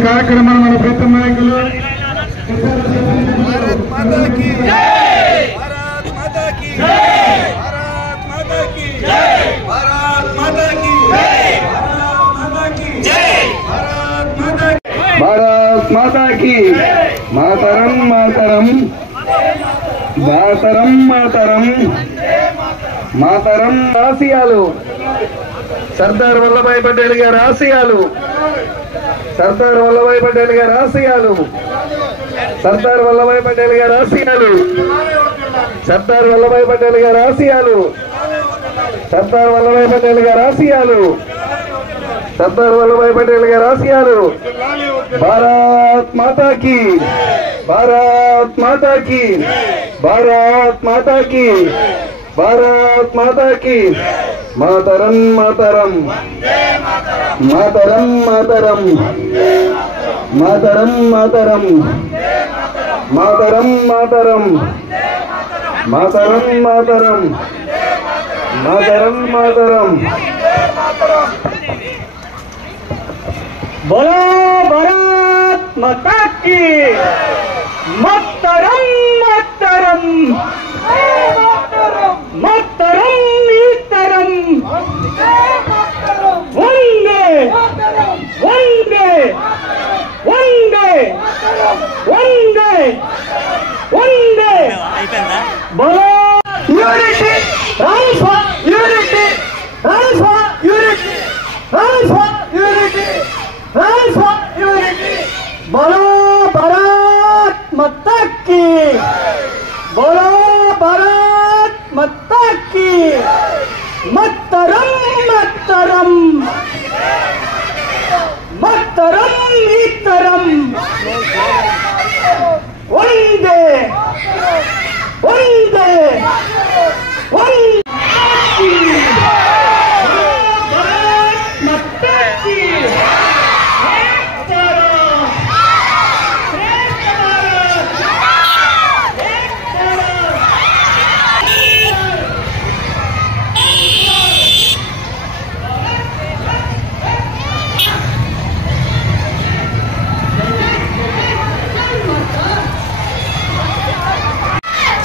కార్యక్రమాలు మన ప్రీతం నాయకులు భారత్ మాతాకి మాతరం మాతరం మాతరం మాతరం మాతరం ఆశయాలు సర్దార్ వల్లభాయ్ పటేల్ గారి ఆశయాలు సర్దార్ వల్లభాయ్ పటేల్ గారి ఆశయాలు సర్దార్ వల్లభాయ్ పటేల్ గారి ఆశయాలు సర్దార్ వల్లభాయ్ పటేల్ గారి ఆశయాలు సర్దార్ వల్లభాయ్ పటేల్ గారి ఆశయాలు సర్దార్ వల్లభాయ్ పటేల్ గారి ఆశయాలు భారత్ మాతాకి భారత్ మాతాకి భారత్ మాతాకి భారత్ మాతాకి మాతరం మాతరం మాతరం మాతరం మాతరం మాతరం మాతరం మాతరం మాతరం మాతరం మాతరం మాతరం बोलो भारत माता की मातरम मातरम मातरम नीतरम वंदे वंदे वंदे वंदे वंदे बोलो unity right for unity right for unity right for unity right for unity बोलो भारत माता की बोलो भारत माता की मातरम मातरम मातरम नीतरम वंदे वंदे वंदे माता की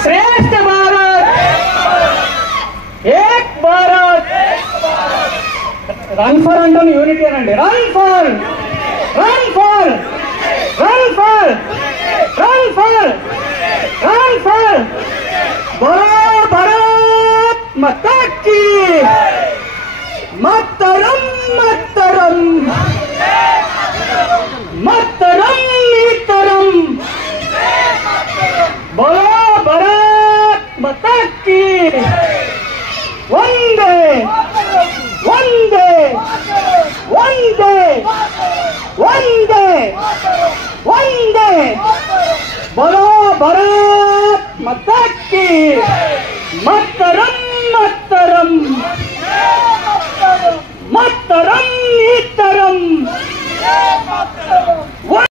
श्रेष्ठ भारत एक भारत रन फॉर अंटन यूनिटी अनंడి run for run for run for run for run for बोलो भारत माता की मातरम मातरम मातरम नीतरम बोलो भारत माता की वंदे वंदे वंदे वंदे वंदे बोलो भारत माता की मातरम मातरम मातरम नीतरम